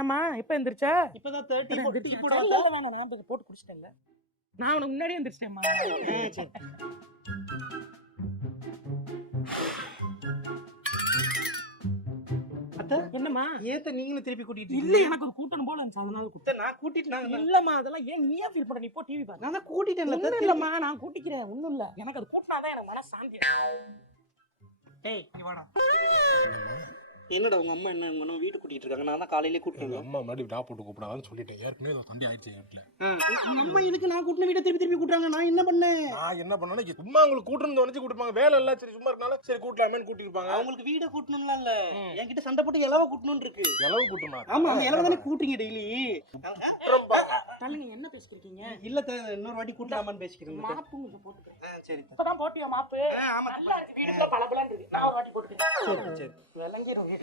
என்னம்மா எப்ப எந்திரிச்ச? இப்பதான் 30 டீ போட இல்ல, வந்தா. இல்ல, வேணாம், நான் போட்டு குடிச்சிட்டேன்ல. நான் உனக்கு முன்னாடியே எந்திரிச்சிட்டேம்மா. சரி. அத்தை, என்னம்மா? ஏத்த நீங்களும் திருப்பி கூட்டிட்டு இல்ல, இருக்கீங்க? எனக்கு ஒரு கூட்டணும் போல இருந்துச்சு, அதனால கூப்பிட்டேன். அத்தை, நான் கூட்டிட்டு நான் இல்லம்மா, அதெல்லாம் ஏன் நீ ஏன் ஃபீல் பண்ற? நீ போ டிவி பாரு. நான் தான் கூட்டிட்டேன்ல அத்தை, ஒண்ணும் திருப்பி. இல்லம்மா, நான் கூட்டிக்கிறேன், ஒண்ணும் இல்ல. எனக்கு அது கூட்டினாதான் எனக்கு மனசு சாந்தி. ஏய், நீ வாடா. என்னடா உங்க அம்மா என்ன உங்க அம்மா வீட்டு கூட்டிட்டு இருக்காங்க? நான் தான் காலையிலே கூட்டிட்டு எங்க வந்தேன். அம்மா முன்னாடி விடா போட்டு கூப்பிடாதான்னு சொல்லிட்டேன். ஏற்கனவே ஏதோ சண்டை ஆயிடுச்சு வீட்டுல. உங்க அம்மா எதுக்கு நான் கூட்டின வீட்டை திருப்பி திருப்பி கூட்டுறாங்க? நான் என்ன பண்ணேன்? நான் என்ன பண்ணேன்னா சும்மா உங்களுக்கு கூட்டிருந்து வந்து கூட்டிருப்பாங்க. வேலை இல்ல, சரி சும்மா இருக்கனால சரி கூட்டலாமேன்னு கூட்டிருப்பாங்க. அவங்களுக்கு வீடை கூட்டணும்லாம் இல்ல, என்கிட்ட சண்டை போட்டு இலவ கூட்டணும்னு இருக்கு. எளவு கூட்டுமா? ஆமா, அந்த இலவ தானே கூட்டுறீங்க டெய்லி. தள்ளுங்க, என்ன பேசிக்கிறீங்க? இல்ல அத்தை, இன்னொரு வாட்டி கூட்டலாமான்னு பேசிக்கிறீங்க. மாப்பு கொஞ்சம் போட்டுக்கிறேன். சரி. இப்பதான் போட்டியா மாப்பு? ஆமா. நல்லா இருக்கு, வீடு பல பலன்னு இருக்கு. நான் ஒரு வாட்டி போட்டுக்கிறேன். சரி சரி. விளங்கிரும் வீடு.